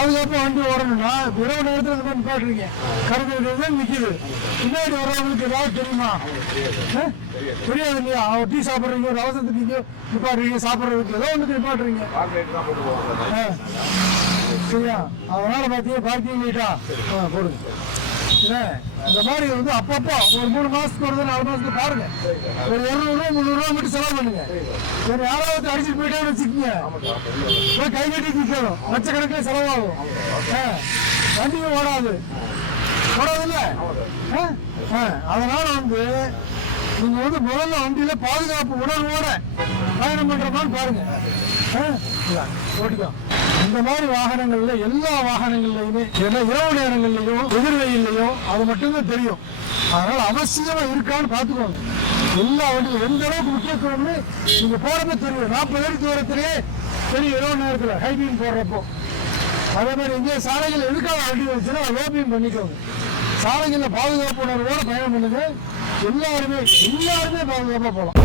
பாதுகாப்பாக வண்டி ஓடணும்னா இரவு நேரத்தில் இந்த மாதிரி நிப்பாட்டுறீங்க, கருது நிற்கிது, பின்னாடி வர்றவங்களுக்கு ஏதாவது தெரியுமா? தெரியாது இல்லையா? அவர் டீ சாப்பிட்றீங்க, ஒரு அவசரத்துக்கு இங்கே நிப்பாட்டுறீங்க, சாப்பிட்றதுக்கு ஏதோ ஒன்றுக்கு நிப்பாட்டுறீங்க. சரியா? அதனால பார்த்தீங்கன்னா பார்க்கிங் லைட்டா போடுங்க. இந்த மாதிரி வந்து அப்பப்போ ஒரு 3 மாசத்துக்கு ஒரு 4 மாசத்துக்கு பாருங்க, ஒரு 200 300 மட்டும் செலவு பண்ணுங்க. ஒரு யாராவது அடிச்சுட்டு போயிட்டே வச்சுக்கோங்க, போய் கை கட்டி நிற்கணும், லட்சக்கணக்கில் செலவாகும், வண்டியும் ஓடாது இல்லை. அதனால வந்து நீங்க வந்து முதல்ல வண்டியில பாதுகாப்பு உணர்வோட பயணம் பண்றமான்னு பாருங்க. ஓட்டிக்கோ. இந்த மாதிரி வாகனங்கள்ல எல்லா வாகனங்கள்லயுமே இரவு நேரங்கள்லயும் எதிர்வெயிலையும் அது மட்டும்தான் தெரியும். அதனால அவசியமா இருக்கான்னு பாத்துக்கோங்க. எல்லா வண்டியும் எந்த அளவுக்கு முக்கியத்துவம்னு நீங்க போறப்ப தெரியும். 40 அடி தூரத்திலேயே தெரியும் இரவு நேரத்துல ஹைபீம் போடுறப்போ. அதே மாதிரி இங்கே சாலைகள் எதுக்காக வண்டி வச்சுன்னா லோபீம் பண்ணிக்கோங்க. சாலைகளில் பாதுகாப்பு உணர்வோட பயணம் பண்ணுங்க. எல்லாருமே பாதுகாப்பாக போகலாம்.